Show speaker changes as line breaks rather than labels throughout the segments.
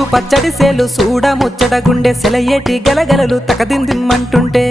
పండు పచ్చడి సేలు సూడ ముచ్చట గుండె సెలయేటి గలగలలు తకదిందిమ్మంటుంటే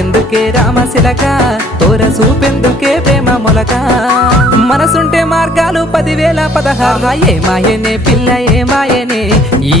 ఎందుకే రామశిలక తోర చూపెందుకే ప్రేమ మొలక మనసుంటే మార్గాలు పదివేల పదహారు ఏ మాయనే పిల్ల ఏ మాయనే ఈ